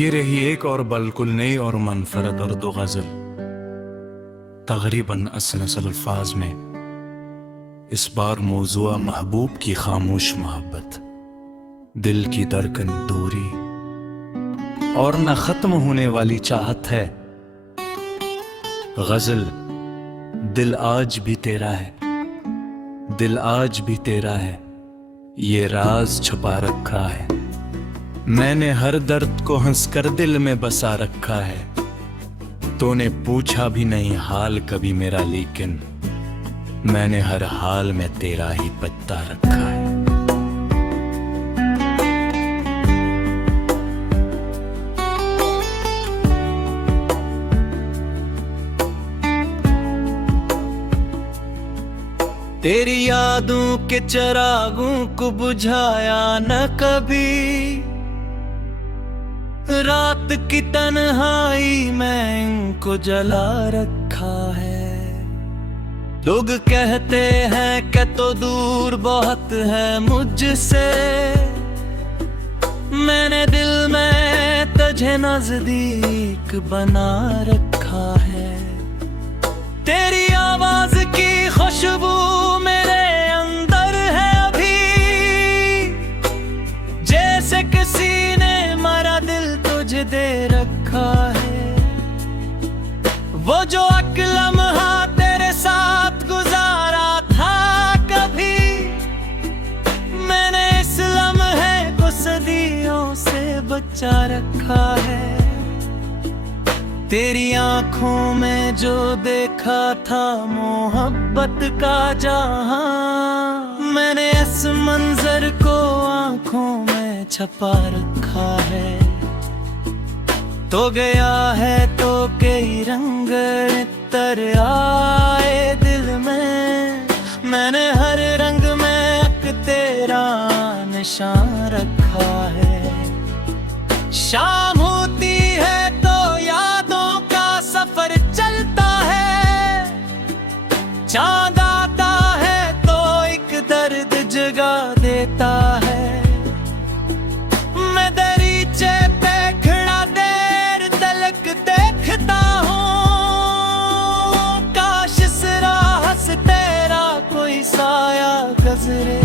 ये रही एक और बिल्कुल नई और मनफरद उर्दू गज़ल, तक़रीबन 80 अल्फाज में। इस बार मौज़ूआ महबूब की खामोश मोहब्बत, दिल की धड़कन दूरी और न ख़त्म होने वाली चाहत है। गज़ल दिल आज भी तेरा है, दिल आज भी तेरा है, ये राज छुपा रखा है। मैंने हर दर्द को हंसकर दिल में बसा रखा है। तूने पूछा भी नहीं हाल कभी मेरा, लेकिन मैंने हर हाल में तेरा ही पता रखा है। तेरी यादों के चिरागों को बुझाया न कभी, रात की तन्हाई में इनको जला रखा है। लोग कहते हैं कि तो दूर बहुत है मुझसे, मैंने दिल में तुझे नजदीक बना रखा है। तेरी आवाज की खुशबू मेरे अंदर है अभी, जैसे किसी ने मरा दिल तुझे दे रखा है। वो जो लम्हा तेरे साथ गुजारा था कभी, मैंने इस लम्हे को सदियों से बचा रखा है। तेरी आंखों में जो देखा था मोहब्बत का जहां, मैंने इस मंजर को आंखों में छपा रखा है। तो गया है तो कई रंग तर आए दिल में, मैंने हर रंग में एक तेरा निशान रखा है। शाम होती है तो यादों का सफर चलता है, चांद आता है तो एक दर्द जगा देता है। मैं दरीचे पे खड़ा देर तलक देखता हूँ, काश इस राह से तेरा कोई साया गुजरे।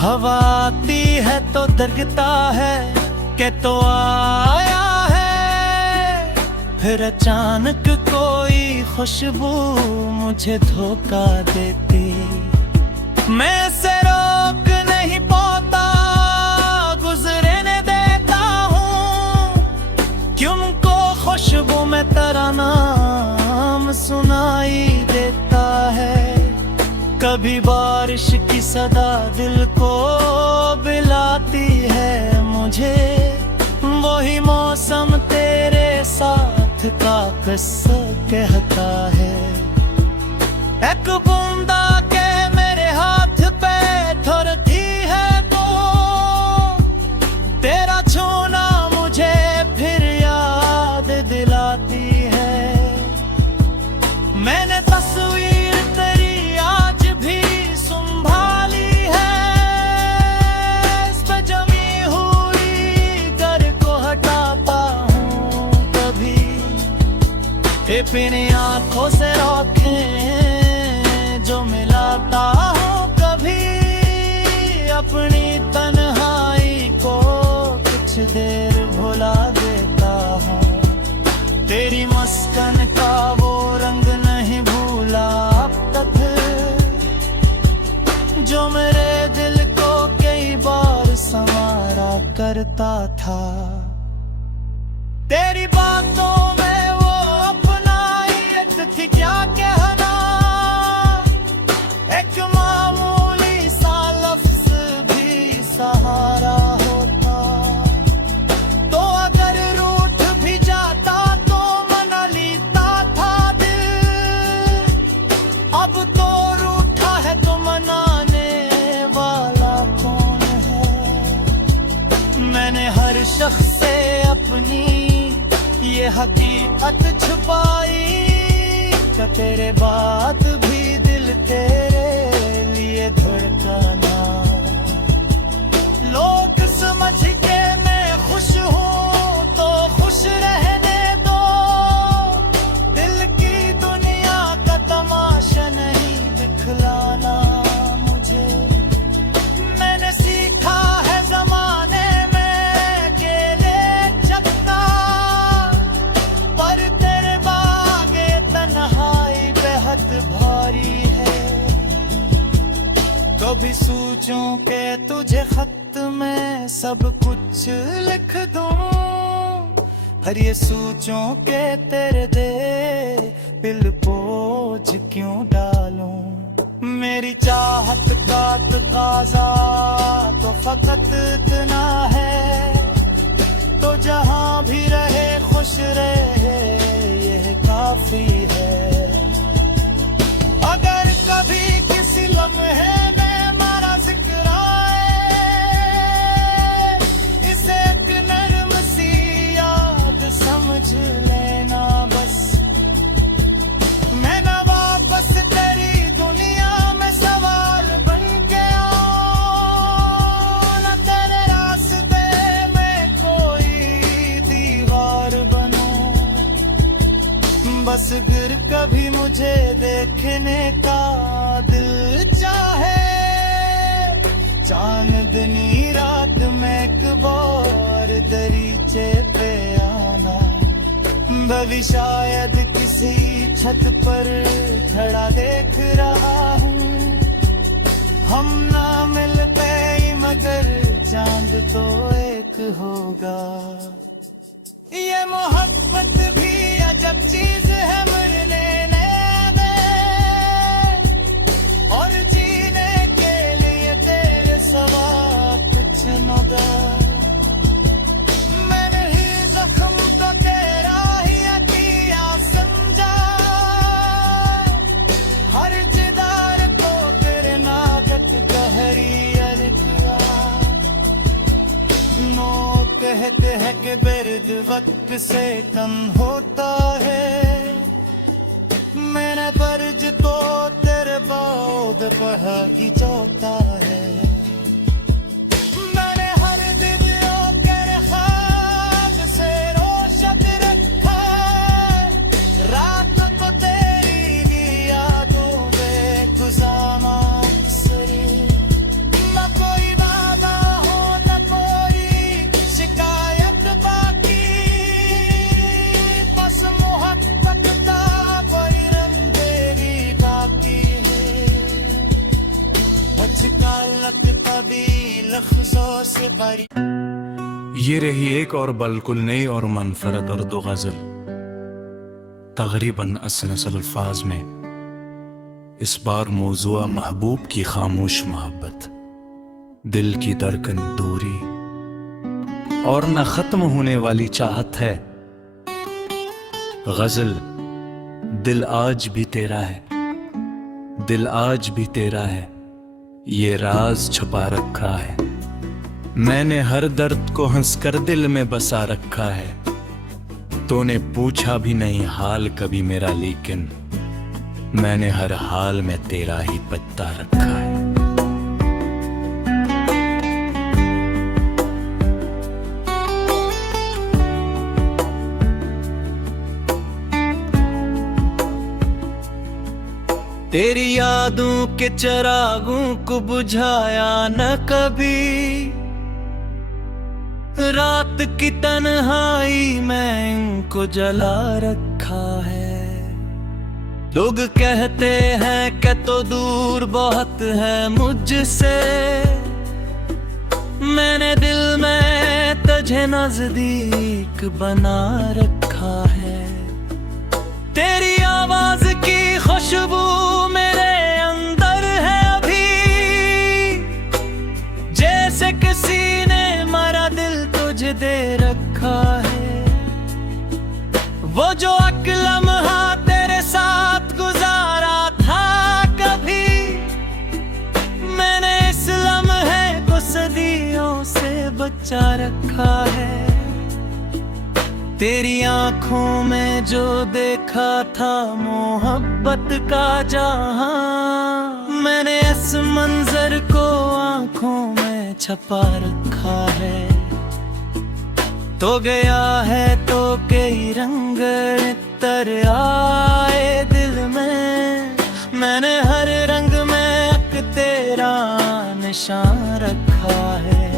हवा आती है तो दरकता है कि तो आया है, फिर अचानक कोई खुशबू मुझे धोखा देती। मैं इसे रोक नहीं पाता, गुजरने देता हूँ, क्योंकि खुशबू में तेरा नाम सुनाई देता है। कभी बारिश की सदा दिल को बिलाती है मुझे, वही मौसम तेरे साथ का किस्सा कहता है। एक बूंदा के मेरे हाथ पे थोड़ी है तो, तेरा छूना मुझे फिर याद दिलाती है। मैंने तस्वीर तेरी आज भी संभाली है, इस पे जमी हुई घर को हटाता हूँ कभी। अपनी आंखों से रोकें जो मिलाता हूँ कभी, अपनी तन्हाई को कुछ देर भुला देता हूँ। तेरी मस्कन का वो रंग नहीं भूला अब तक, जो मेरे दिल को कई बार संवारा करता था। तेरी बातों में वो अपना एक थी क्या कहना, एक मामूली सा लफ्ज भी सहारा होता। तो अगर रूठ भी जाता तो मना लेता था दिल, अब तो रूठा है तो मनाने वाला कौन है। मैंने हर शख्स से अपनी ये हकीकत छुपाई, कि तेरे बात भी दिल तेरे लिए धड़कना। लोग समझ के मैं खुश सब कुछ लिख दूं, हर ये सोचों के तेरे दे दिल बोझ क्यों डालूं। मेरी चाहत का तकाजा तो फकत इतना है, तो जहां भी रहे खुश रहे यह काफी है। अगर कभी किसी लम्हे में मेरा जिक्र आए, इसे एक नर्म सी याद समझ लेना बस। मैं ना वापस तेरी दुनिया में सवाल बन के आऊं, ना तेरे रास्ते में कोई दीवार बनूं। बस गिर कभी मुझे देखने का दिल चाहे, चांदनी रात में एक बार दरीचे पे आना। भवी शायद किसी छत पर खड़ा देख रहा हूँ, हम ना मिल पाए मगर चांद तो एक होगा। ये मोहब्बत भी अजब चीज है, मरने ने दे और जीने के लिए तेरे सवा कुछ मदा। मैंने ही जख्म तो तेरा ही किया समझा, हर जिदार को तेरे नागत गहरी अलकिया। नो कहते हैं कि बिर्द वक्त से कम होता है, मेरा फर्ज तो तेरे बाद पर ही जाता है। मैंने हर दिन तेरे ख्वाब से रोशन रखा, रात को तेरी यादों में गुजारा अक्सर। न कोई वादा हो न कोई शिकायत बाकी, बस मोहब्बत का कोई रंग तेरी बाकी है। बचका लगता भी लफ्जों से बरी। ये रही एक और बिल्कुल नई और मनफरद और दो गजल, तकरीबन 80 अल्फाज में। इस बार मौजूआ महबूब की खामोश मोहब्बत, दिल की धड़कन दूरी और न खत्म होने वाली चाहत है। गजल दिल आज भी तेरा है, दिल आज भी तेरा है, ये राज छुपा रखा है। मैंने हर दर्द को हंसकर दिल में बसा रखा है। तूने पूछा भी नहीं हाल कभी मेरा, लेकिन मैंने हर हाल में तेरा ही पता रखा है। तेरी यादों के चिरागों को बुझाया न कभी, रात की तन्हाई में इनको जला रखा है। लोग कहते हैं कि तो दूर बहुत है मुझसे, मैंने दिल में तुझे नजदीक बना रखा है। तेरी आवाज की खुशबू मेरे अंदर है अभी, जैसे किसी ने मेरा दिल तुझे दे रखा है। वो जो एक लम्हा तेरे साथ गुजारा था कभी, मैंने इस लम्हे को सदियों से बचा रखा है। तेरी आंखों में जो देखा था मोहब्बत का जहां, मैंने इस मंजर को आंखों में छपा रखा है। तो गया है तो कई रंग तर आए दिल में, मैंने हर रंग में एक तेरा निशान रखा है।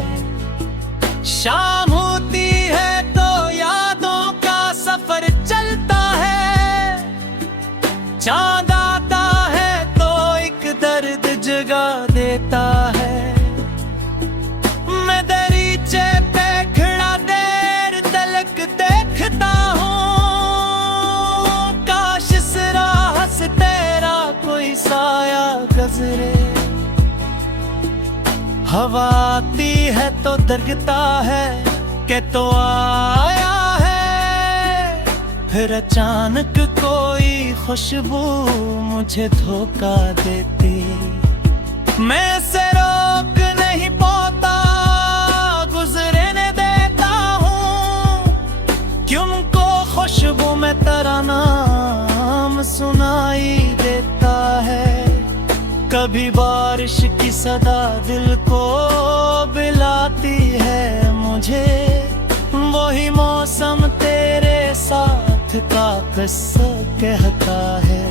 शाम होती है तो यादों का सफर चलता है, चांद आता है तो एक दर्द जगा देता है। मैं दरीचे लगता है कि तो आया है, फिर अचानक कोई खुशबू मुझे धोखा देती। मैं इसे रोक नहीं पाता, गुजरने देता हूँ, क्योंकि खुशबू में तेरा नाम सुनाई देता है। कभी बारिश की सदा दिल को बिलाती है मुझे, वही मौसम तेरे साथ का किस्सा कहता है।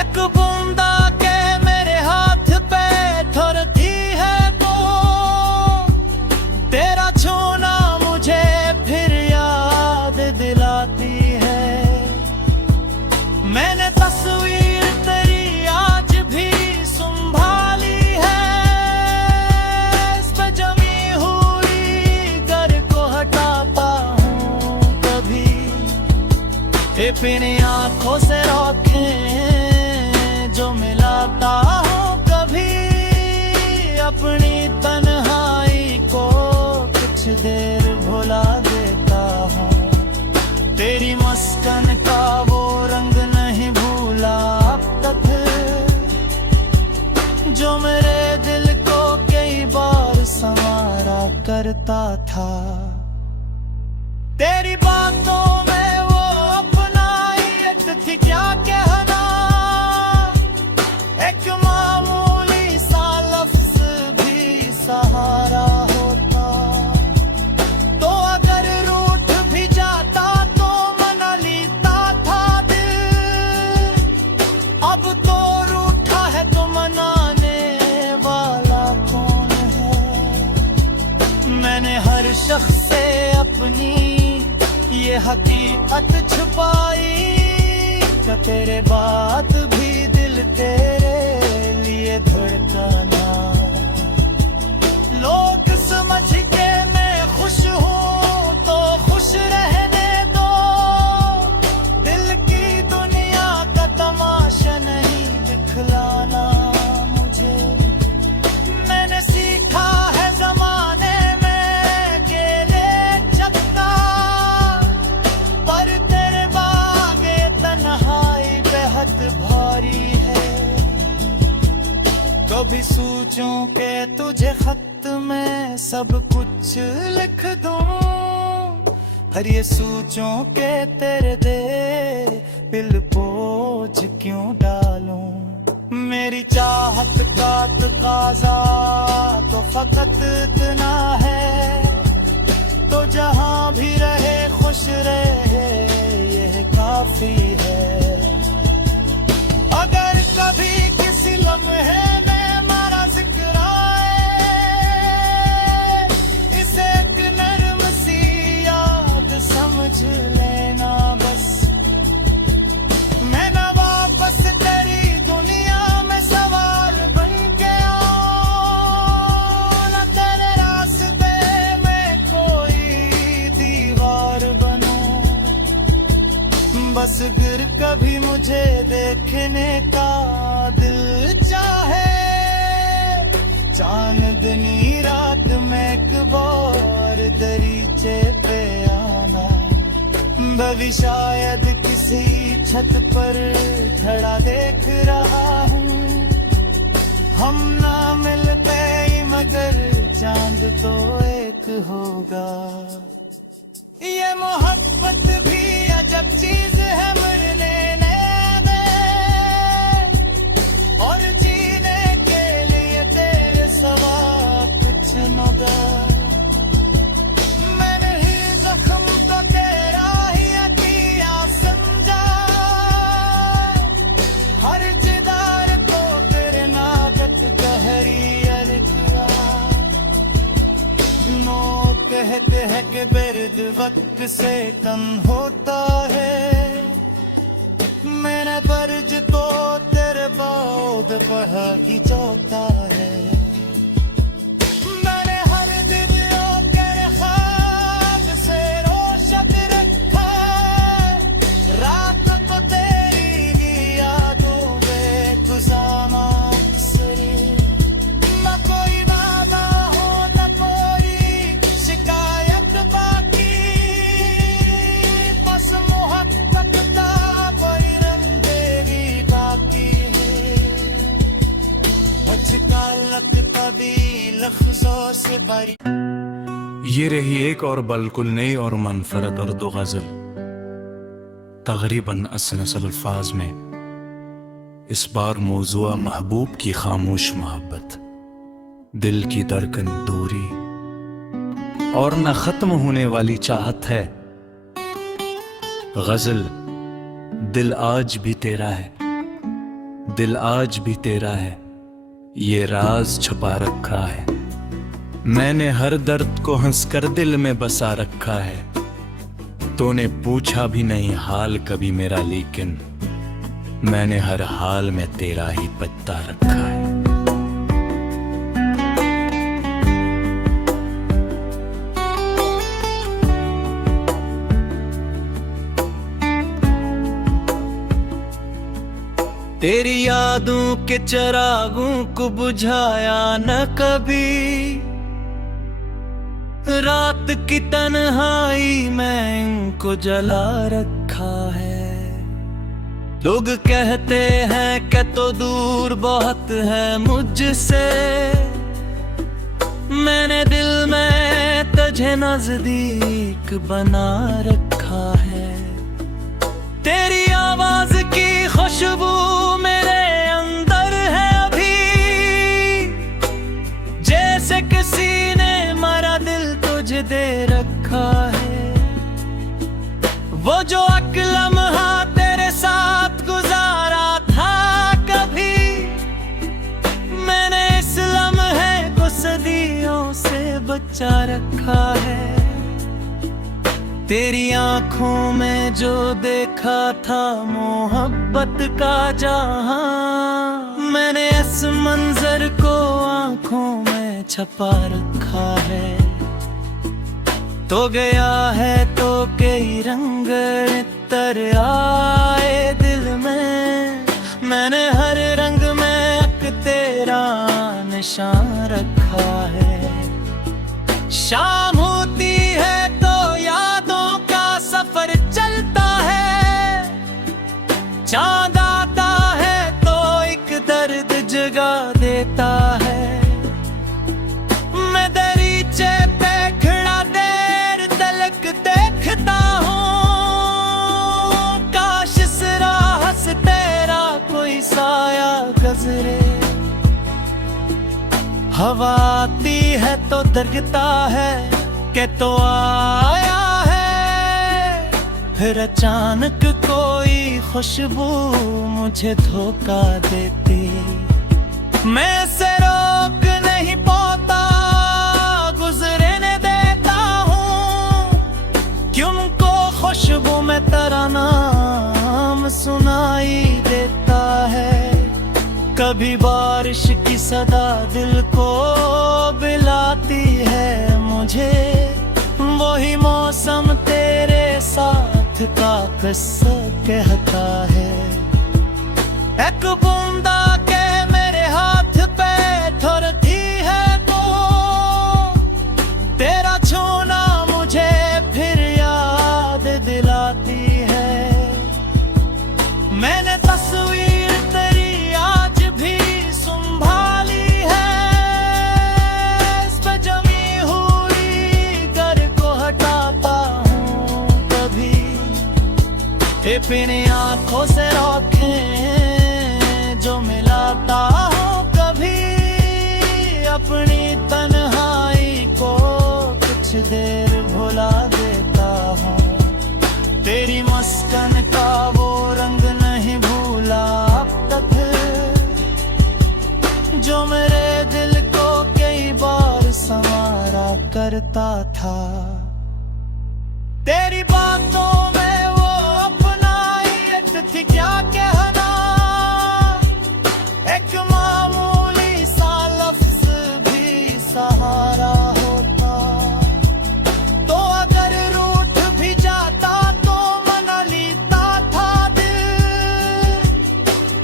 एक बूंदा के मेरे हाथ पे ठुरती है तो तेरा छूना मुझे फिर याद दिलाती है। मैंने तस्वीर तेरी आज भी संभाली है, इस पे जमी हुई घर को हटाता हूँ कभी, अपनी आंखों से रोकें जो मिलाता हूँ कभी, अपनी तन्हाई को कुछ देर भुला देता हूँ। तेरी मस्कन का वो रंग नहीं भूला अब तक, जो मेरे दिल को कई बार संवारा करता था। तेरी बातों में वो अपनाई थी क्या कहना, एक मामूली सा लफ्ज भी सहारा होता। तो अगर रूठ भी जाता तो मना लेता था दिल, अब तो रूठा है तो मनाने वाला कौन है। मैंने हर शख्स से अपनी ये हकीकत छुपाई कि तेरे बाद भी दिल तेरे लिए धड़कना। लोग समझ के मैं खुश हूँ तो खुश रहने दो, दिल की दुनिया का तमाशा नहीं दिखलाना मुझे। मैंने सीखा है जमाने में अकेले चलना, पर तेरे बागे तन्हाई बेहद भारी है। कभी सोचूं के तुझे खत में सब कुछ लिख दूं, हर ये सोचूं के तेरे दे दिल बोझ क्यों डालूं। मेरी चाहत का तकाजा तो फकत इतना है, तो जहां भी रहे खुश रहे यह काफी है। अगर कभी किसी लम्हे में हमारा जिक्र आए, इसे एक नर्म सी याद समझ लेना बस। मैं ना वापस तेरी दुनिया में सवार बन के आऊं, ना तेरे रास्ते में कोई दीवार बनूं। बस गिर कभी मुझे देखने का दिल चाहे, चांदनी रात में एक बार दरीचे पे आना। भवी शायद किसी छत पर खड़ा देख रहा हूँ, हम ना मिल पाए मगर चांद तो एक होगा। ये मोहब्बत भी अजब चीज है, मरने नहीं दे और जीने के लिए तेरे सवा कुछ नगा। मैंने ही जख्म तो तेरा ही किया समझा, हर जिदार को तेरे नागत गहरी अलकिया। नो कहते हैं कि बेर्द वक्त से कम होता है, मेरा बर्ज तो तेरे बाद बढ़ा ही जाता है। मैंने हर दिन कर ख्वाब से रोशन रखा, रात को तेरी यादों में गुजारा अक्सर। न कोई वादा हो न कोई बारी। ये रही एक और बल्कुल नई और मनफरद उर्दू गजल, तकरीबन 80 अल्फाज में। इस बार मौजूआ महबूब की खामोश मोहब्बत, दिल की धड़कन दूरी और न खत्म होने वाली चाहत है। गजल दिल आज भी तेरा है, दिल आज भी तेरा है, ये राज छुपा रखा है। मैंने हर दर्द को हंसकर दिल में बसा रखा है। तूने पूछा भी नहीं हाल कभी मेरा, लेकिन मैंने हर हाल में तेरा ही पता रखा है। तेरी यादों के चिरागों को बुझाया न कभी, रात की तन्हाई में इनको जला रखा है। लोग कहते हैं कि तो दूर बहुत है मुझसे, मैंने दिल में तुझे नजदीक बना रखा है। तेरी आवाज की खुशबू मेरे अंदर है अभी, जैसे किसी ने मेरा दिल तुझे दे रखा है। वो जो एक लम्हा तेरे साथ गुजारा था कभी, मैंने इस लम्हे को सदियों से बचा रखा है। तेरी आंखों में जो देखा था मोहब्बत का जहां, मैंने इस मंजर को आंखों में छपा रखा है। तो गया है तो कई रंग तर आए दिल में, मैंने हर रंग में एक तेरा निशान रखा है। शाम होती है तो यादों का सफर चलता है, चांद आता है तो एक दर्द जगा देता है। मैं दरीचे पे खड़ा देर तलक देखता हूँ, काश इस राह से तेरा कोई साया गुजरे। हवा आती है तो दरकता है कि तो आया है, फिर अचानक कोई खुशबू मुझे धोखा देती। मैं से रोक नहीं पाता, गुजरने देता हूँ, क्योंकि खुशबू में तेरा नाम सुनाई देता है। कभी बारिश की सदा दिल को बिलाती है मुझे, वही मौसम तेरे साथ का किस्सा कहता है। एक बूंदा के मेरे हाथ पे ठुरती है तो, तेरा छूना मुझे फिर याद दिलाती है। मैंने तस्वीर तेरी आज भी संभाली है, इस पे जमी हुई घर को हटाता हूँ कभी। अपनी आंखों से आँखें जो मिलाता हूँ कभी, अपनी तन्हाई को कुछ देर भुला देता हूँ। तेरी मस्कन का वो रंग नहीं भूला अब तक, जो मेरे दिल को कई बार संवारा करता था। तेरी बातों में वो अपनाई थी क्या कहना, एक मामूली सा लफ्ज भी सहारा होता। तो अगर रूठ भी जाता तो मना लेता था दिल,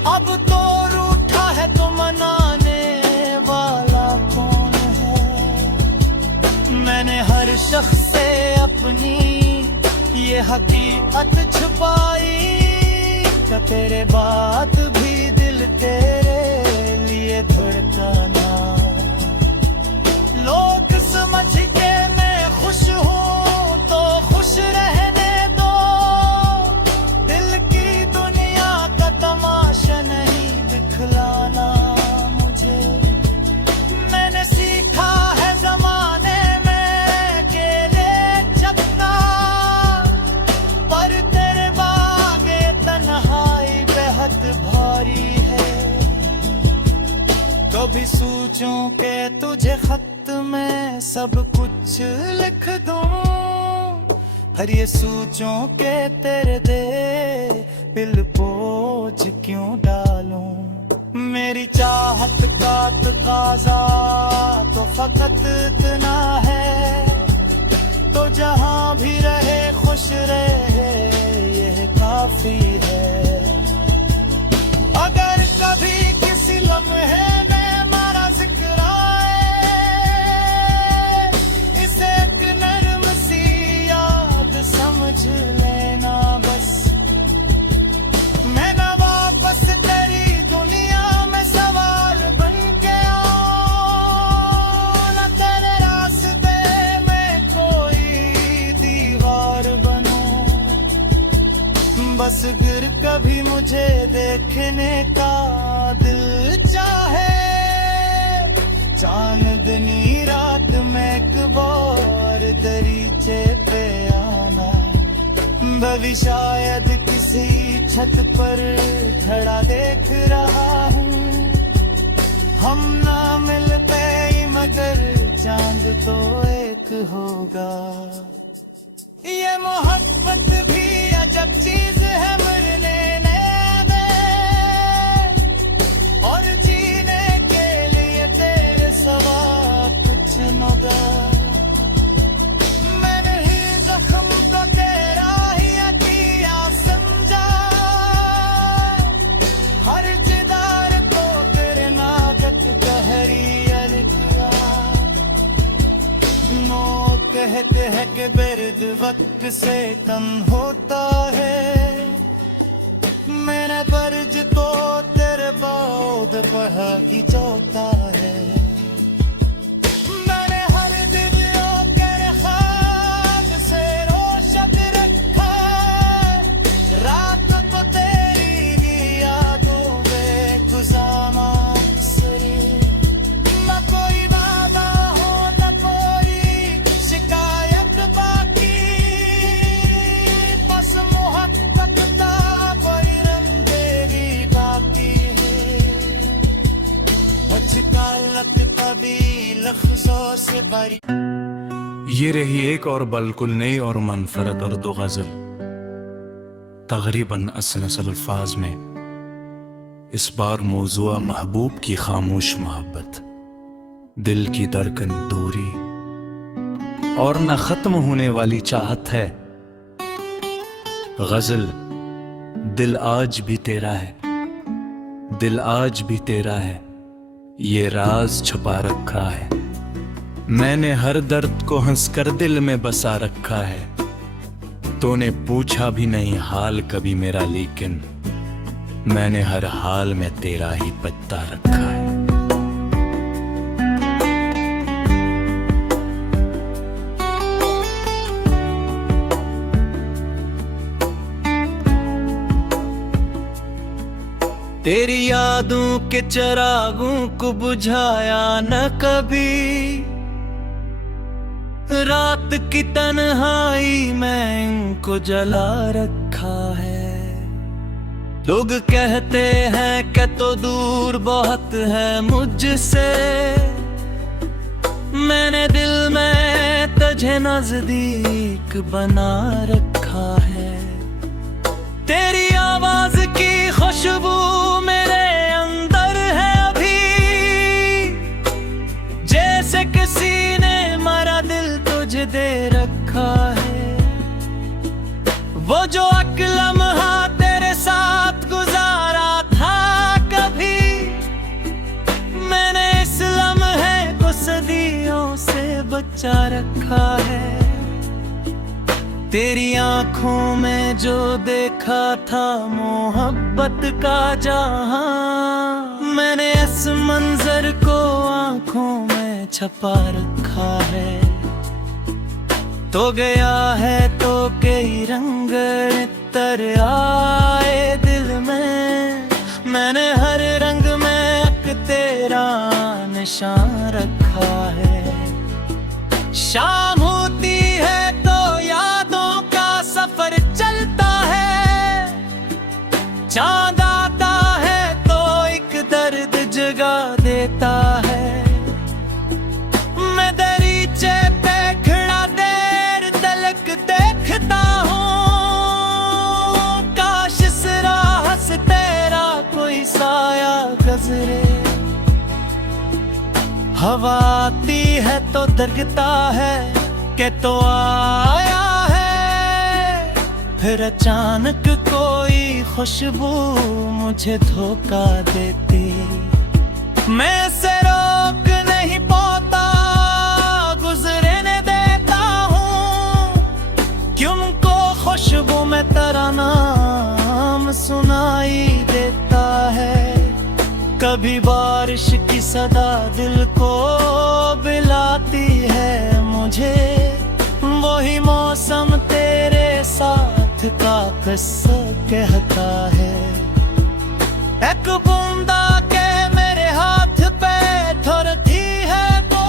अब तो रूठा है तो मनाने वाला कौन है। मैंने हर शख्स से अपनी ये हकीकत छुपाई, क्या तेरे बात भी दिल तेरे लिए धड़कना। लोग समझ के मैं खुश हूँ तो खुश रहने दो, दिल की दुनिया का तमाशा नहीं दिखलाना मुझे। मैंने सीखा है जमाने में अकेले चलना, पर तेरे बागे तन्हाई बेहद भारी है। कभी सोचूं के तुझे खत में सब कुछ लिख दूं, हर ये सोचूं के तेरे दे दिल बोझ क्यों डालूं। मेरी चाहत का तकाजा तो फकत इतना है, तो जहां भी रहे खुश रहे यह काफी है। अगर कभी किसी लम्हे में मेरा जिक्र आए, इसे एक नर्म सी याद समझ लेना बस। मैं ना वापस तेरी दुनिया में सवाल बन के आऊं, ना तेरे रास्ते में कोई दीवार बनूं। बस गिर कभी मुझे देखने का दिल चाहे, चांदनी रात में एक बार दरीचे पे आना। भविष्य शायद किसी छत पर खड़ा देख रहा हूँ, हम ना मिल पाए मगर चांद तो एक होगा। ये मोहब्बत भी अजब चीज है, मरने दे और जीने के लिए तेरे सवा कुछ मगा। मैंने ही जख्म को तेरा ही अतिया समझा, हर जिदार को तेरे नाकत कहरिया लिखा। नो कहते हैं कि बिर्द वक्त से कम होता है, मेरा फर्ज तो तेरे बाद पढ़ा ही जाता है। मैंने हर दिन कर ख्वाब से रोशन रखा, रात को तेरी यादों में गुजारा अक्सर। न कोई वादा हो न कोई शिकायत बाकी, बस मोहब्बत का कोई रंग तेरी बाकी है। बचता लगता भी लफ्जों से बरी। ये रही एक और बिल्कुल नई और मनफरद उर्दू गजल, तकरीबन 80 अल्फाज में। इस बार मौजूआ महबूब की खामोश मोहब्बत, दिल की धड़कन दूरी और न खत्म होने वाली चाहत है। गजल दिल आज भी तेरा है, दिल आज भी तेरा है, ये राज छुपा रखा है। मैंने हर दर्द को हंसकर दिल में बसा रखा है। तूने पूछा भी नहीं हाल कभी मेरा, लेकिन मैंने हर हाल में तेरा ही पता रखा है। तेरी यादों के चिरागों को बुझाया न कभी, रात की तन्हाई में इनको जला रखा है। लोग कहते हैं कि तो दूर बहुत है मुझसे, मैंने दिल में तुझे नजदीक बना रखा है। तेरी आवाज की खुशबू मेरे अंदर है अभी, जैसे किसी ने मेरा दिल तुझे दे रखा है। वो जो लम्हा तेरे साथ गुजारा था कभी, मैंने इस लम्हे को सदियों से बचा रखा है। तेरी आंखों में जो देखा था मोहब्बत का जहां, मैंने इस मंजर को आंखों में छपा रखा रखा है। तो गया है तो कई रंग तर आए दिल में, मैंने हर रंग में एक तेरा निशान रखा है। शाम होती है तो यादों का सफर चलता है, चांद आता है तो एक दर्द जगा देता है। मैं दरीचे पे खड़ा देर तलक देखता हूँ, काश इस राह से तेरा कोई साया गुजरे। हवा आती है तो दरकता है कि तो आया है, फिर अचानक कोई खुशबू मुझे धोखा देती। मैं इसे रोक नहीं पाता, गुजरने देता हूँ, क्योंकि खुशबू में तेरा नाम सुनाई देता है। कभी बारिश की सदा दिल को बिलाती है मुझे, वही मौसम तेरे साथ का किस्सा कहता है। एक बूंदा के मेरे हाथ पे ठुरती है तो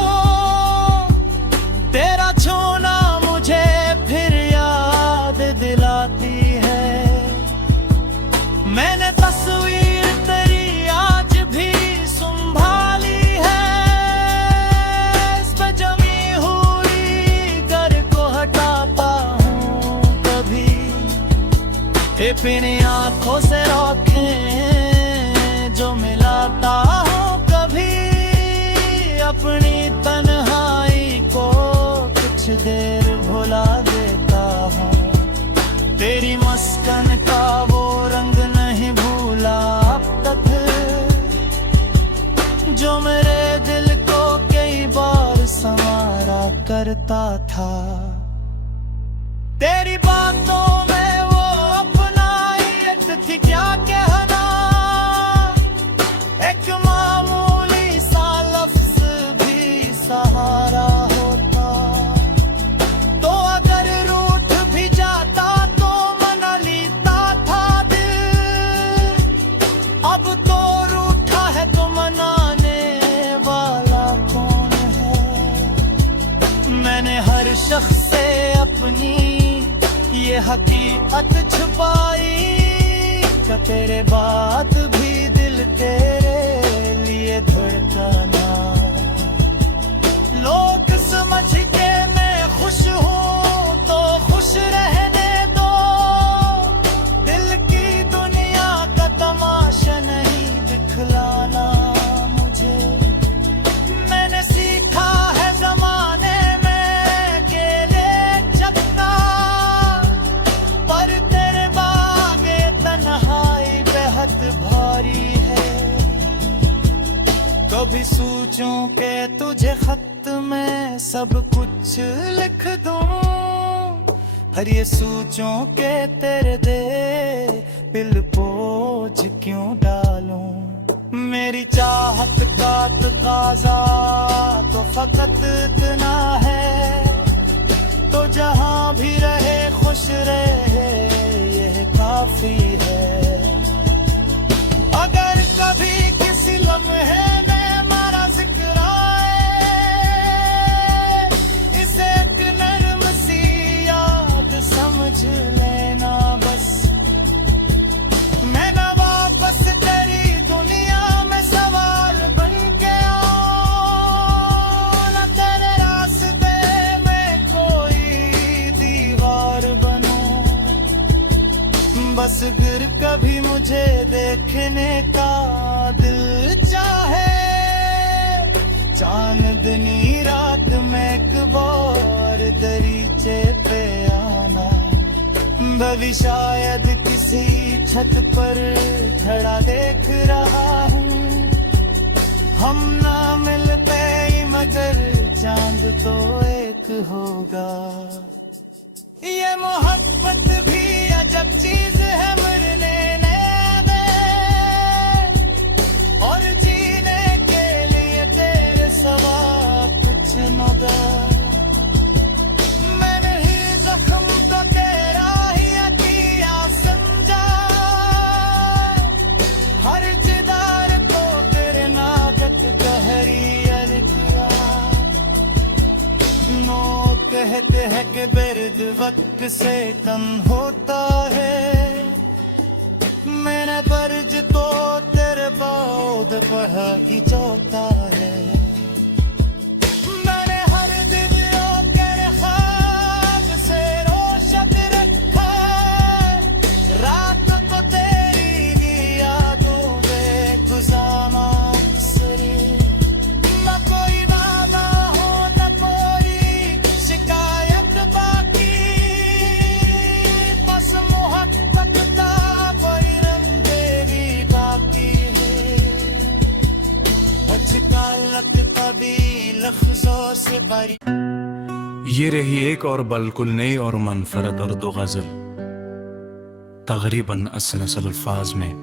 तेरा छूना मुझे फिर याद दिलाती है। मैंने तस्वीर तेरी आज भी संभाली है, इस पे जमी हुई घर को हटाता हूँ कभी, अपनी आंखों से रोकें जो मिलाता हूँ कभी। अपनी तन्हाई को कुछ देर भुला देता हूँ, तेरी मस्कन का वो रंग नहीं भूला अब तक, जो मेरे दिल को कई बार संवारा करता था। तेरी बातों में वो अपनाइत थी क्या कहना, एक मामूली सा लफ्ज भी सहारा होता। तो अगर रूठ भी जाता तो मना लेता था दिल, अब तो रूठा है तो मनाने वाला कौन है। मैंने हर शख्स से अपनी ये हकीकत छुपाई कि तेरे बात भी दिल तेरे लिए धड़कना। लोग समझ के मैं खुश हूँ तो खुश रहने दो, दिल की दुनिया का तमाशा नहीं दिखलाना मुझे। मैंने सीखा है जमाने में अकेले चलना, पर तेरे बागे तन्हाई बेहद भारी है। कभी सोचूं कि तुझे खत में सब कुछ लिख दूं, हर ये सोचूं कि तेरे दिल बोझ क्यों डालूं। मेरी चाहत का तकाजा तो फकत इतना है, तो जहां भी रहे खुश रहे यह काफी है। अगर कभी किसी लम्हे में मेरा जिक्र आए, इसे एक नर्म सी याद समझ लेना बस। मैं ना वापस तेरी दुनिया में सवार बन के आऊं, ना तेरे रास्ते में कोई दीवार बनूं। बस गिर कभी मुझे देखने का दिल चाहे, चांदनी रात में एक बार दरीचे पे आना। भवी शायद किसी छत पर खड़ा देख रहा हूँ, हम ना मिल पाए मगर चांद तो एक होगा। ये मोहब्बत भी अजब चीज है, मरने न दे और जीने के लिए तेरे सवा कुछ न दे। कहते हैं कि बिर्द वक्त से तन होता है, मैंने बर्ज तो तेरे बाद पढ़ा ही जाता है। मैंने हर दिन तेरे ख्वाब से रोशन रखा, रात को तेरी यादों में गुजारा अक्सर। न कोई वादा हो न कोई शिकायत बाकी, बस मोहब्बत का कोई रंग तेरी बाकी है। बचता लगता भी लफ्जों से बरी। ये रही एक और बिल्कुल नई और मनफरद उर्दू गजल, तकरीबन 80 अल्फाज में।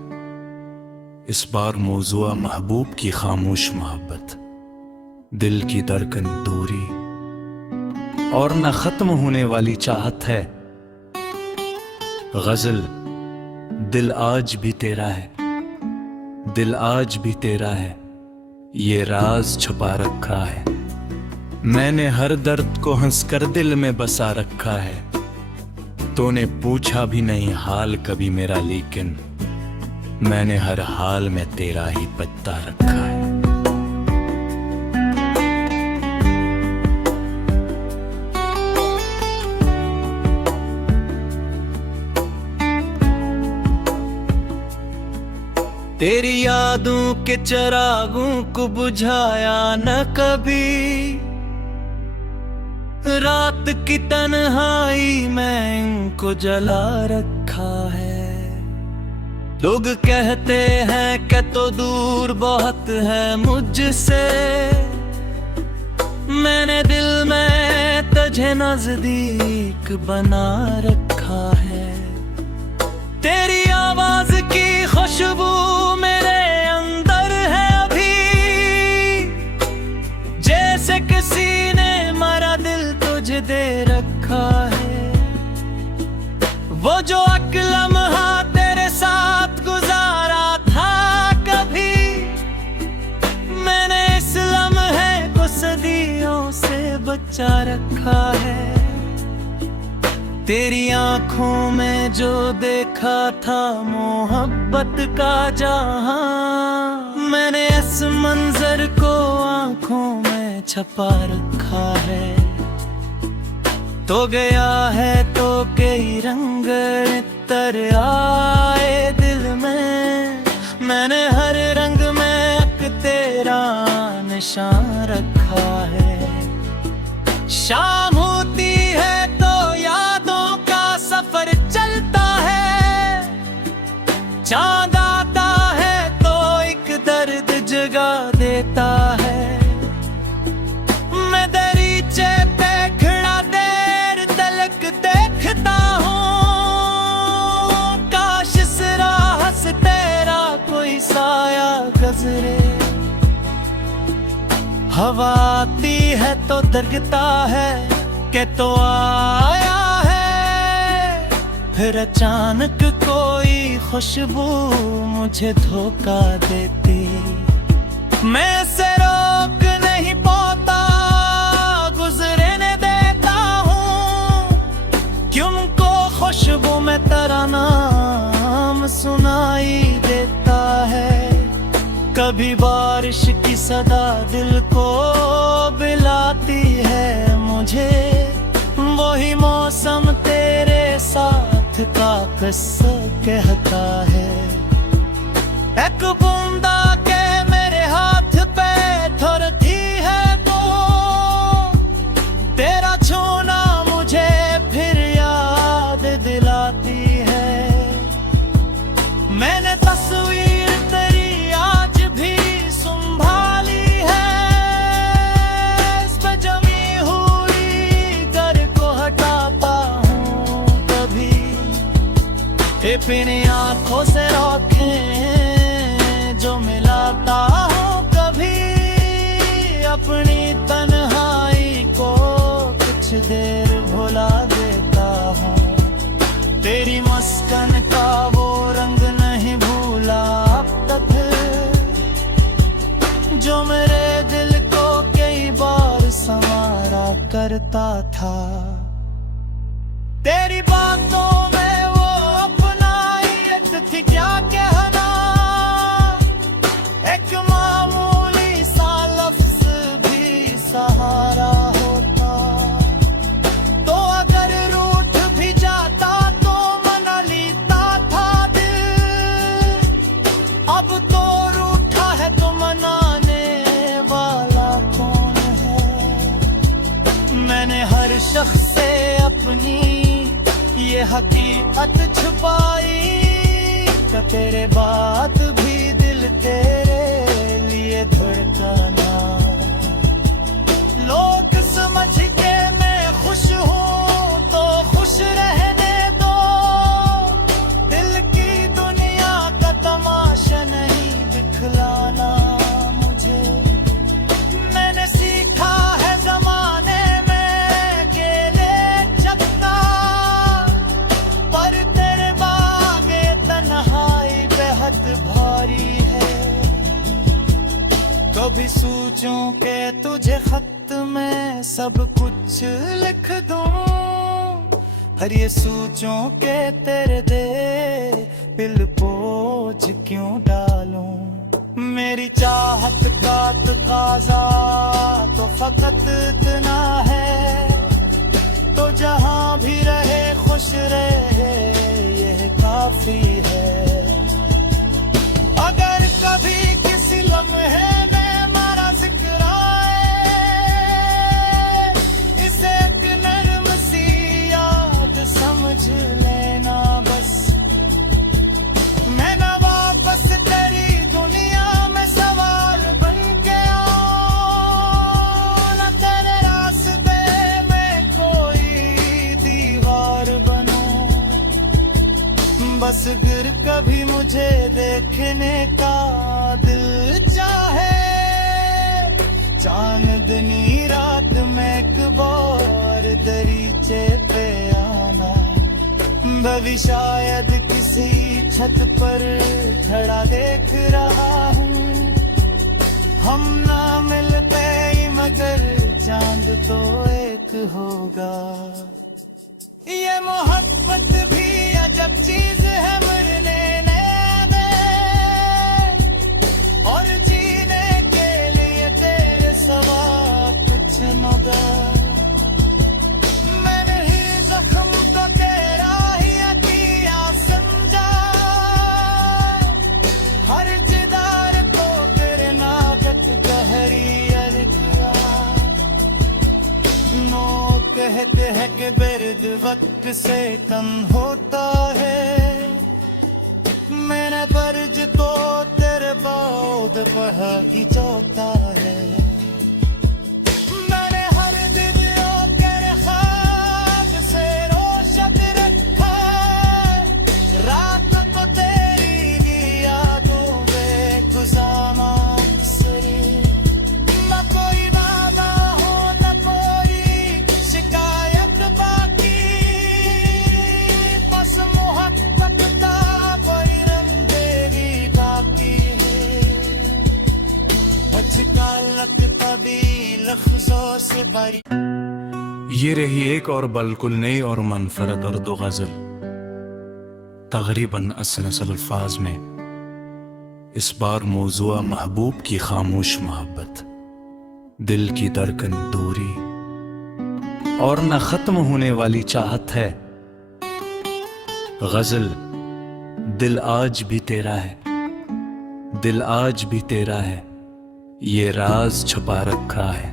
इस बार मौजूआ महबूब की खामोश मोहब्बत, दिल की धड़कन दूरी और न खत्म होने वाली चाहत है। गजल दिल आज भी तेरा है, दिल आज भी तेरा है, ये राज छुपा रखा है। मैंने हर दर्द को हंसकर दिल में बसा रखा है। तूने पूछा भी नहीं हाल कभी मेरा, लेकिन मैंने हर हाल में तेरा ही पता रखा है। तेरी यादों के चिरागों को बुझाया न कभी, रात की तन्हाई में इनको जला रखा है। लोग कहते हैं कि तो दूर बहुत है मुझसे, मैंने दिल में तुझे नजदीक बना रखा है। तेरी आवाज की खुशबू मेरे अंदर है अभी, जैसे किसी ने मरा दिल तुझे दे रखा है। वो जो लम्हा तेरे साथ गुजारा था कभी, मैंने इस लम्हे को सदियों से बचा रखा है। तेरी आंखों में जो देखा था मोहब्बत का जहां, मैंने इस मंजर को आंखों में छपा रखा है। तो गया है तो कई रंग तर आए दिल में, मैंने हर रंग में एक तेरा निशान रखा है। शाम होती है तो यादों का सफर चलता है, चांद आता है तो एक दर्द जगा देता है। मैं दरीचे पे खड़ा देर तलक देखता हूँ, काश इस राह से तेरा कोई साया गुजरे। हवा आती है तो दरकता है कि तो आया है, फिर अचानक कोई खुशबू मुझे धोखा देती। मैं इसे रोक नहीं पाता, गुजरने देता हूँ, क्योंकि खुशबू में तेरा नाम सुनाई देता है। कभी बारिश की सदा दिल को बिलाती है मुझे, वही मौसम तेरे साथ का किस्सा कहता है। एक बूंदा के मेरे हाथ पे थोड़ी है तो, तेरा छूना मुझे फिर याद दिलाती है। मैंने तस्वीर तेरी आज भी संभाली है, इस पे जमी हुई घर को हटाता हूँ कभी। अपनी आंखों से रोकें जो मिलाता हूँ कभी, अपनी तन्हाई को कुछ देर भुला देता हूँ। तेरी मस्कन का वो रंग नहीं भूला अब तक, जो मेरे दिल को कई बार संवारा करता था। था। तेरी बातों में वो अपनाइत थी क्या कहना, एक मामूली सा लफ्ज भी सहारा होता। तो अगर रूठ भी जाता तो मना लेता था दिल, अब तो रूठा है तो मनाने वाला कौन है। मैंने हर शख्स से अपनी ये हकीकत छुपाई कि तेरे बात भी दिल तेरे लिए धड़कना। लोग समझ के मैं खुश हूँ तो खुश रहने दो, दिल की दुनिया का तमाशा नहीं दिखलाना मुझे। मैंने सीखा है जमाने में अकेले चकता, पर तेरे बागे तन्हाई बेहद भारी है। कभी सोचूं के तुझे खत में सब कुछ लिख दूं, पर ये सोचूं के तेरे दिल बोझ क्यों डालूं। मेरी चाहत का तकाजा तो फकत इतना है, तो जहां भी रहे खुश रहे ये काफी है। अगर कभी किसी लम्हे में हमारा जिक्र आए, इसे एक नर्म सी याद समझ लेना बस। मैं ना वापस तेरी दुनिया में सवाल बन के आऊं, ना तेरे रास्ते में कोई दीवार बनूं। बस गिर कभी मुझे देखने का दिल चाहे, चांदनी रात में एक बार दरीचे पे आना। भवी शायद किसी छत पर खड़ा देख रहा हूँ, हम ना मिल पाए मगर चांद तो एक होगा। ये मोहब्बत भी अजब चीज है, मरने न दे और जीने के लिए तेरे सवा कुछ मगर। मैंने ही जख्म तो तेरा ही किया समझा, हर जिदार को तेरे नाकत गहरी अलकिया। नो कहते हैं कि बिर्द वक्त से कम होता है, मेरा बर्ज तो तेरे बाद पर ही चौथा है। मैंने हर दिन तेरे ख्वाब से रोशन रखा, रात को तेरी यादों में गुजारा अक्सर। न कोई वादा हो न कोई शिकायत बाकी, बस मोहब्बत का पैरम तेरी बाकी है। बचका लगता भी लफ्जों से बरी। ये रही एक और बल्कुल नई और मनफरद और दो गजल, तकरीबन असल अल्फाज में। इस बार मौजूआ महबूब की खामोश मोहब्बत, दिल की धड़कन दूरी और न खत्म होने वाली चाहत है। गजल दिल आज भी तेरा है, दिल आज भी तेरा है, ये राज छुपा रखा है।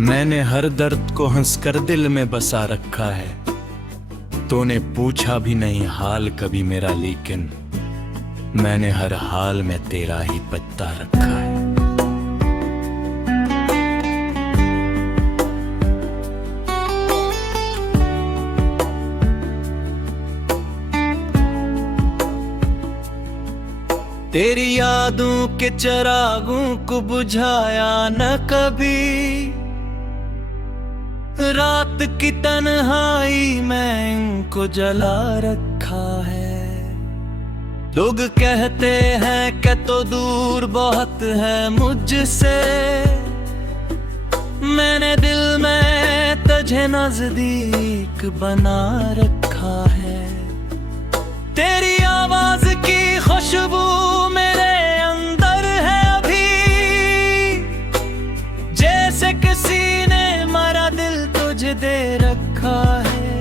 मैंने हर दर्द को हंसकर दिल में बसा रखा है। तूने पूछा भी नहीं हाल कभी मेरा, लेकिन मैंने हर हाल में तेरा ही पता रखा है। तेरी यादों के चिरागों को बुझाया न कभी, रात की तन्हाई में इनको जला रखा है। लोग कहते हैं कि तो दूर बहुत है मुझसे, मैंने दिल में तुझे नजदीक बना रखा है। तेरी आवाज की खुशबू मेरे अंदर है अभी, जैसे किसी ने मेरा दिल तुझे दे रखा है।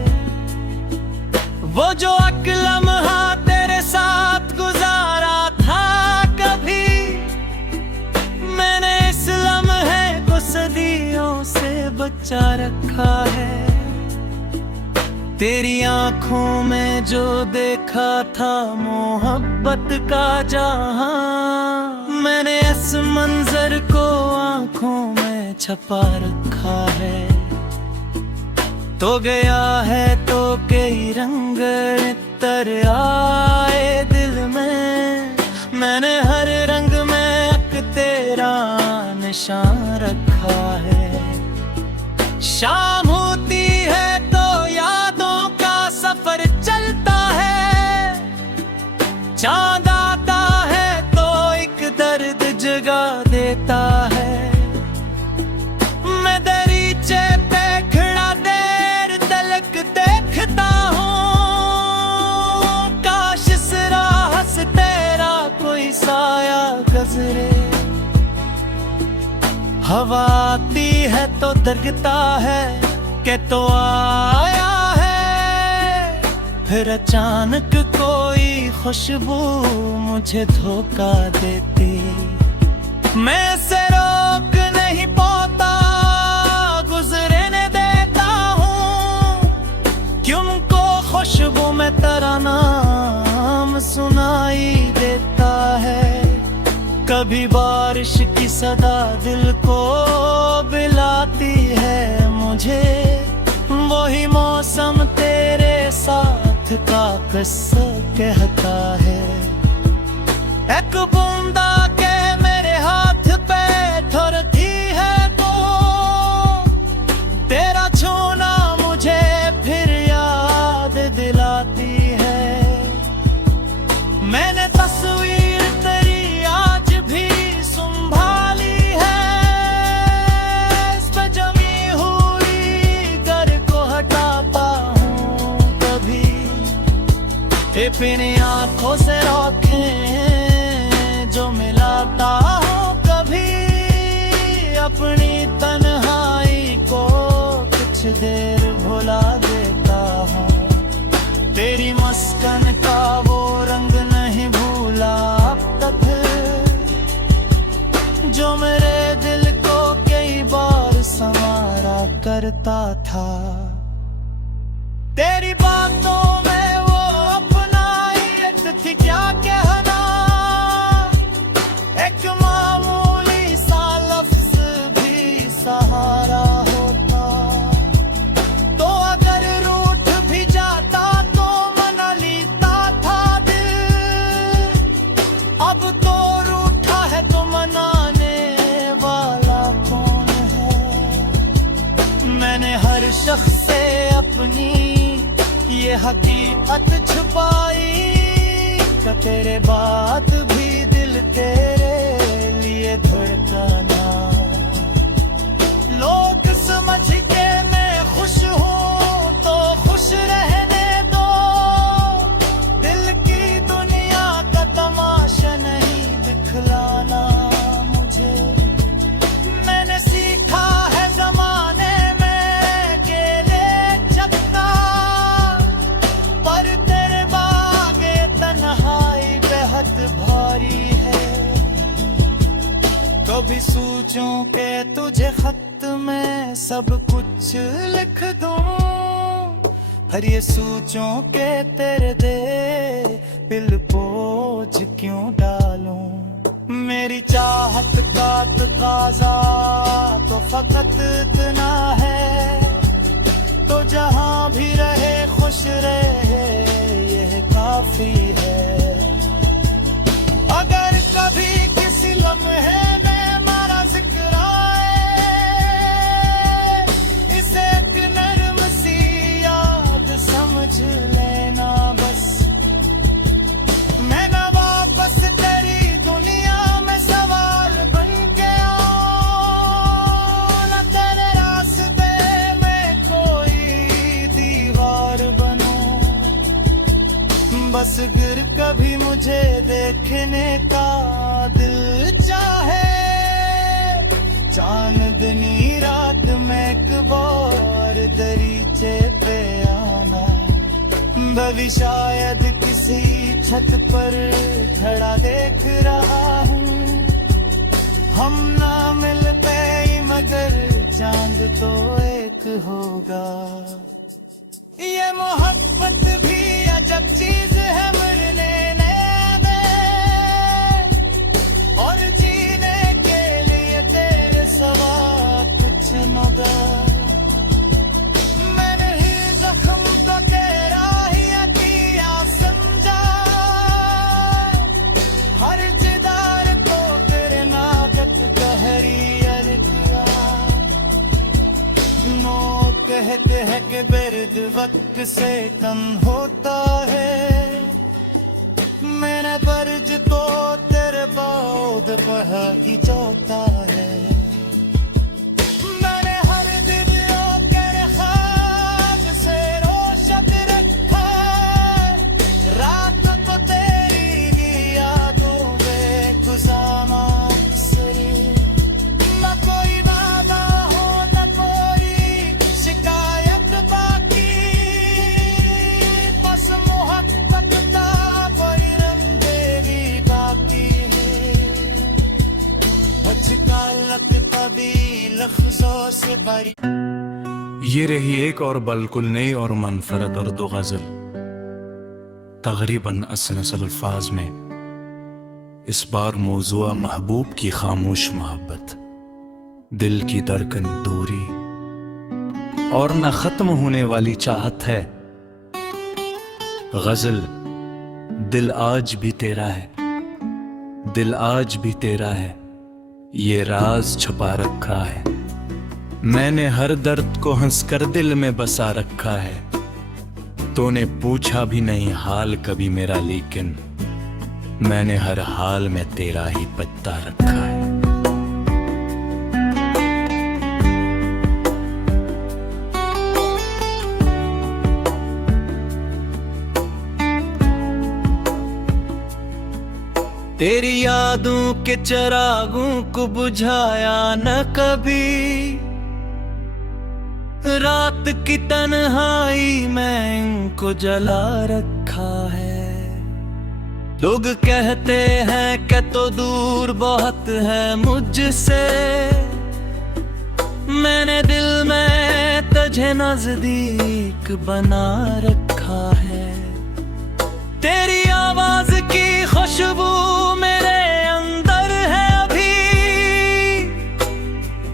वो जो लम्हा तेरे साथ गुजारा था कभी, मैंने इस लम्हे को सदियों से बचा रखा है। तेरी आंखों में जो देखा था मोहब्बत का जहां, मैंने इस मंजर को आंखों में छपा रखा है। तो गया है तो कई रंग नितर आए दिल में, मैंने हर रंग में एक तेरा निशान रखा है। शाम होती है तो यादों का सफर चलता है, चांद आता है तो एक दर्द जगा देता है। मैं दरीचे पे खड़ा देर तलक देखता हूँ, काश इस राह से तेरा कोई साया गुजरे। हवा आती है तो दरकता है कि तो आया है, फिर अचानक कोई खुशबू मुझे धोखा देती। मैं से रोक नहीं पाता, गुजरने देता हूँ, क्योंकि खुशबू में तेरा नाम सुनाई देता है। कभी बारिश की सदा दिल को बिलाती है मुझे, वही मौसम तेरे साथ का किस्सा कहता है। एक बूंदा के मेरे हाथ पे ठुरती है तो, तेरा छूना मुझे फिर याद दिलाती है। मैंने तस्वीर तेरी आज भी संभाली है, इस पे जमी हुई घर को हटाता हूँ कभी। अपनी आंखों से रोकें जो मिलाता हूँ कभी, अपनी तन्हाई को कुछ देर भुला देता हूँ। तेरी मस्कन का वो रंग नहीं भूला अब तक, जो मेरे दिल को कई बार संवारा करता था। तेरी बातों में वो अपनाई थी क्या कहना, एक मामूली सा लफ्ज भी सहारा होता। तो अगर रूठ भी जाता तो मना लेता था दिल, अब तो रूठा है तो मनाने वाला कौन है। मैंने हर शख्स से अपनी ये हकीकत छुपाई, कि तेरे बात भी दिल तेरे लिए धड़कना। लोग समझ के मैं खुश हूँ तो खुश रहने दो, दिल की दुनिया का तमाशा नहीं दिखलाना मुझे। मैंने सीखा है जमाने में अकेले चलना, पर तेरे बागे तन्हाई बेहद भारी है। कभी सोचूं के तुझे खत में सब कुछ लिख दूं, हर ये सोचूं के तेरे दिल बोझ क्यों डालूं। मेरी चाहत का तकाजा तो फकत इतना है, तो जहां भी रहे खुश रहे यह काफी है। अगर कभी किसी लम्हे में हमारा जिक्र आए, इसे एक नर्म सी याद समझ लेना बस। मैं ना वापस तेरी दुनिया में सवाल बन के आऊं, ना तेरे बस गिर कभी मुझे देखने का दिल चाहे, चांदनी रात में एक बार दरीचे पे आना, भवी शायद किसी छत पर खड़ा देख रहा हूँ। हम ना मिल पाए मगर चांद तो एक होगा। ये मोहब्बत भी अजब चीज है, मरने में और जीने के लिए तेरे सवा कुछ मगा। मैंने ही जख्म तो तेरा ही किया समझा, हर जिदार को तेरे नाकत कहरी किया। नो कहते हैं कि दर्द वक्त से कम होता है, मेरा फर्ज तो तेरे बाद पढ़ा ही जाता है। मैंने हर दिन कर ख्वाब से रोशन रखा, रात को तेरी यादों में गुजारा अक्सर। न कोई वादा हो न कोई शिकायत बाकी, बस मोहब्बत का कोई रंग तेरी बाकी है। बचता लगता भी लफ्जों से बरी। ये रही एक और बिल्कुल नई और मनफरद उर्दू गजल, तकरीबन 80 अल्फाज में। इस बार मौजूआ महबूब की खामोश मोहब्बत, दिल की धड़कन दूरी और न खत्म होने वाली चाहत है। गजल दिल आज भी तेरा है, दिल आज भी तेरा है, ये राज छुपा रखा है। मैंने हर दर्द को हंसकर दिल में बसा रखा है। तूने पूछा भी नहीं हाल कभी मेरा, लेकिन मैंने हर हाल में तेरा ही पता रखा है। तेरी यादों के चिरागों को बुझाया न कभी, रात की तन्हाई में इनको जला रखा है। लोग कहते हैं कि तो दूर बहुत है मुझसे, मैंने दिल में तुझे नजदीक बना रखा है। तेरी आवाज की खुशबू मेरे अंदर है अभी,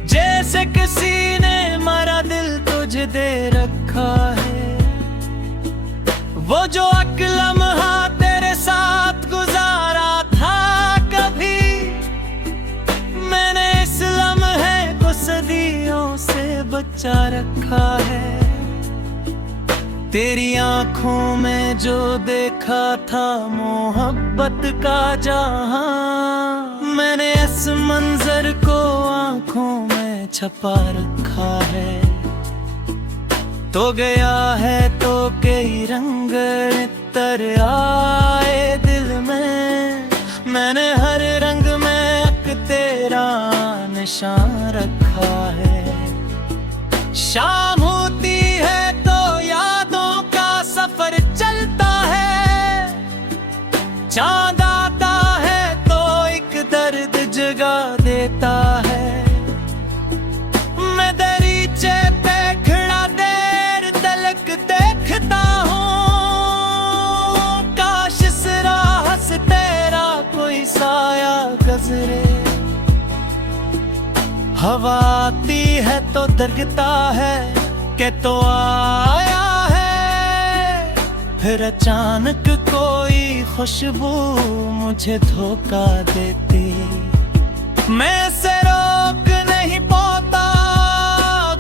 जैसे किसी ने मेरा दिल तुझे दे रखा है। वो जो एक लम्हा तेरे साथ गुजारा था कभी, मैंने इस लम्हे को सदियों से बचा रखा है। तेरी आंखों में जो देखा था मोहब्बत का जहां, मैंने इस मंजर को आंखों में छपा रखा है। तो गया है तो कई रंग तर आए दिल में, मैंने हर रंग में एक तेरा निशान रखा है। शाम होती है तो यादों का सफर चलता है, चांद आता है तो एक दर्द जगा देता है। मैं दरीचे पे खड़ा देर तलक देखता हूँ, काश इस राह से तेरा कोई साया गुजरे। हवा आती है तो दरकता है कि तो आया है, फिर अचानक कोई खुशबू मुझे धोखा देती। मैं से रोक नहीं पाता,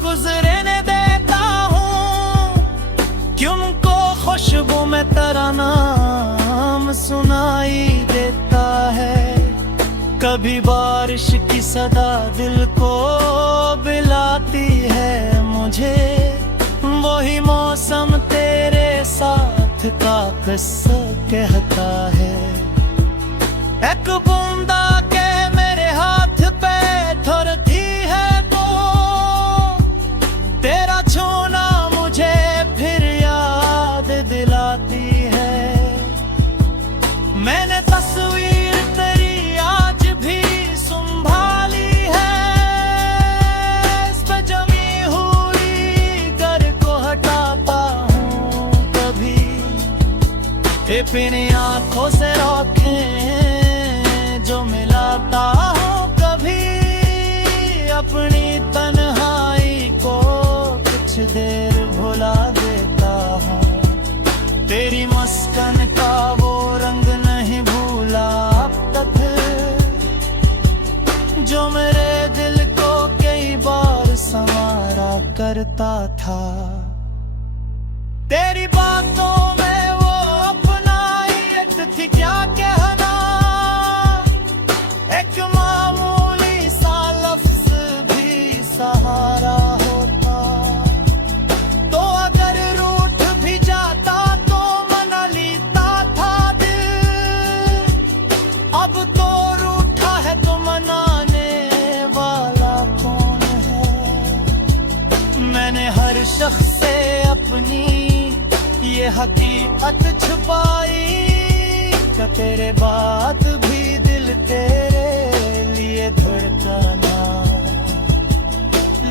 गुजरने देता हूँ, क्योंकि खुशबू में तेरा नाम सुनाई देता है। कभी बारिश की सदा दिल को बिलाती है मुझे, वही मौसम तेरे साथ का किस्सा कहता है। एक बूंदा के मेरे हाथ पे ठुरती है तो तेरा छूना मुझे फिर याद दिलाती है। मैंने तस्वीर तेरी आज भी संभाली है, इस पे जमी हुई घर को हटाता हूँ कभी। अपनी आंखों से रोकें जो मिलाता हूँ कभी, अपनी तन्हाई को कुछ देर भुला देता हूँ। तेरी मस्कन का वो रंग नहीं भूला अब तक, जो मेरे दिल को कई बार संवारा करता था। तेरी बातों में वो अपनाई थी क्या कहना, एक मामूली सा लफ्ज भी सहारा होता। तो अगर रूठ भी जाता तो मना लेता था दिल, अब तो रूठा है तो मनाने वाला कौन है। मैंने हर शख्स से अपनी ये हकीकत छुपाई कि तेरे बात भी दिल तेरे लिए धड़कना।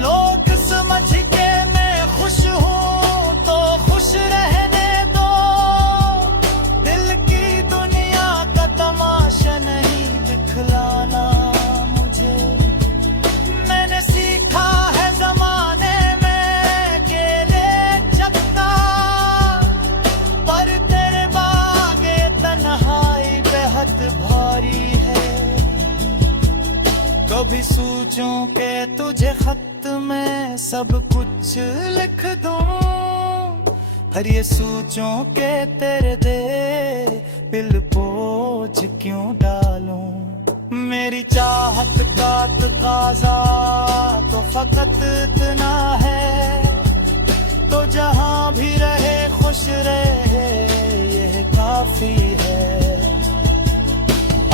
लोग समझ के मैं खुश हूँ तो खुश रहने दो, दिल की दुनिया का तमाशा नहीं दिखलाना मुझे। मैंने सीखा है जमाने में अकेले चकता, पर तेरे बागे तन्हाई बेहद भारी है। कभी सोचूं कि तुझे खत में सब कुछ लिख दूं, हर ये सोचूं कि तेरे दिल बोझ क्यों डालूं। मेरी चाहत का तकाजा तो फकत इतना है, तो जहां भी रहे खुश रहे यह काफी है।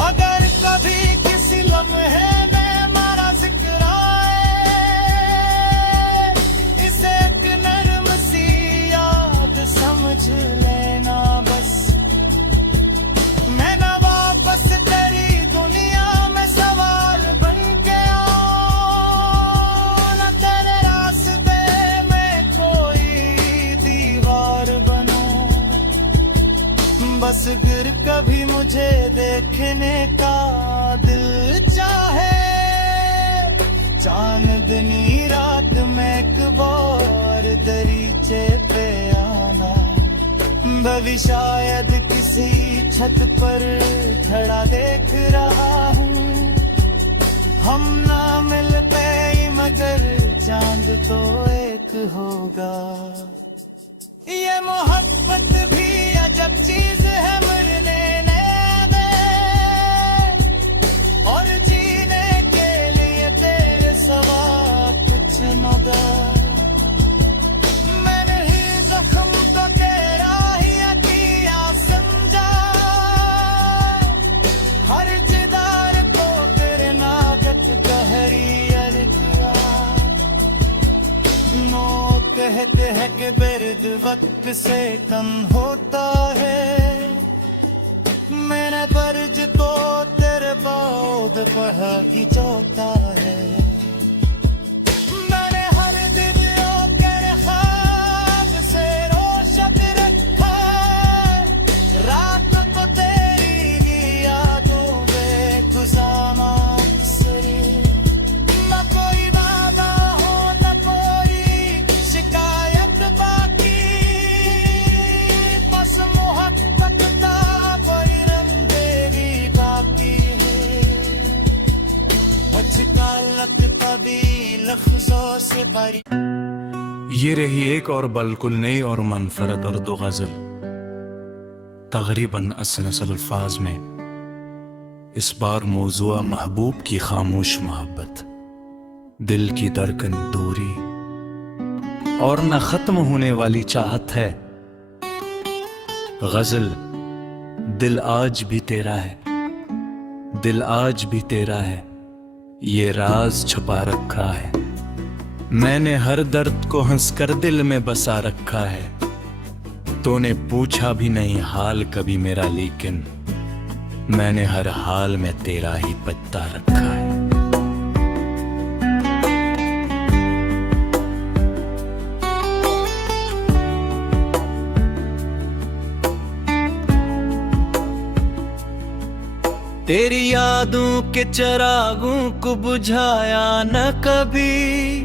अगर कभी किसी लम्हे में मेरा जिक्र आए, इसे एक नर्म सी याद समझ लेना बस। मैं ना वापस तेरी दुनिया में सवाल बन के आऊं, ना तेरे रास्ते में कोई दीवार बनूं। बस गिर कभी मुझे देखने का दिल चाहे, चांदनी रात में एक बार दरीचे पे आना। भविष्य शायद किसी छत पर खड़ा देख रहा हूँ, हम ना मिल पाए मगर चांद तो एक होगा। ये मोहब्बत भी अजब चीज है, मरने दे और जीने के लिए तेरे सवा कुछ मगर। मैंने ही जख्म तो तेरा ही किया समझा, हर जिदार को तेरे नागत गहरी किया। नो कहते हैं कि बिर्द वक्त से कम होता है, मेरा फर्ज तो तेरे बाद पढ़ाई जाता है। मैंने हर दिन कर ख्वाब से रोशन रखा, रात को तेरी यादों में गुजारा अक्सर। न कोई वादा हो न कोई शिकायत बाकी, बस मोहब्बत का कोई रंगेरी बाकी है। बचता लगता भी लफ्जों से बड़ी। ये रही एक और बिल्कुल नई और मनफरद उर्दू गजल, तकरीबन 80 अल्फाज में। इस बार मौजूआ महबूब की खामोश मोहब्बत, दिल की धड़कन दूरी और न खत्म होने वाली चाहत है। गजल दिल आज भी तेरा है, दिल आज भी तेरा है, ये राज छुपा रखा है। मैंने हर दर्द को हंसकर दिल में बसा रखा है। तूने पूछा भी नहीं हाल कभी मेरा, लेकिन मैंने हर हाल में तेरा ही पता रखा है। तेरी यादों के चिरागों को बुझाया न कभी,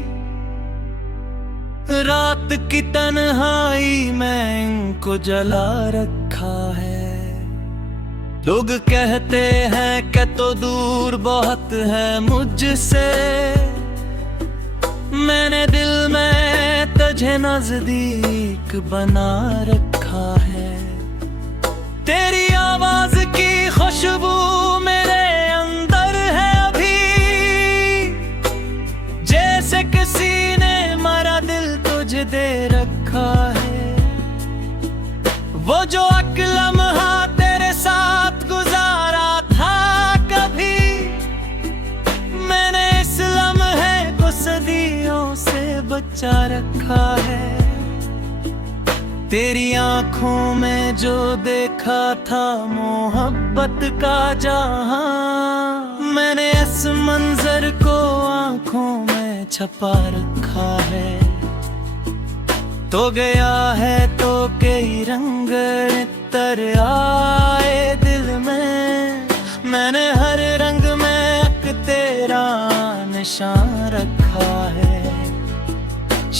रात की तन्हाई में इनको जला रखा है। लोग कहते हैं कि तो दूर बहुत है मुझसे, मैंने दिल में तुझे नजदीक बना रखा है। तेरी आवाज की खुशबू मेरे अंदर है अभी, जैसे किसी ने मेरा दिल तुझे दे रखा है। वो जो लम्हा तेरे साथ गुजारा था कभी, मैंने इस लम्हे को सदियों से बचा रखा है। तेरी आंखों में जो देखा था मोहब्बत का जहां, मैंने इस मंजर को आंखों में छपा रखा है। तो गया है तो कई रंग नितर आए दिल में, मैंने हर रंग में एक तेरा निशान रखा है।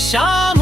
शाम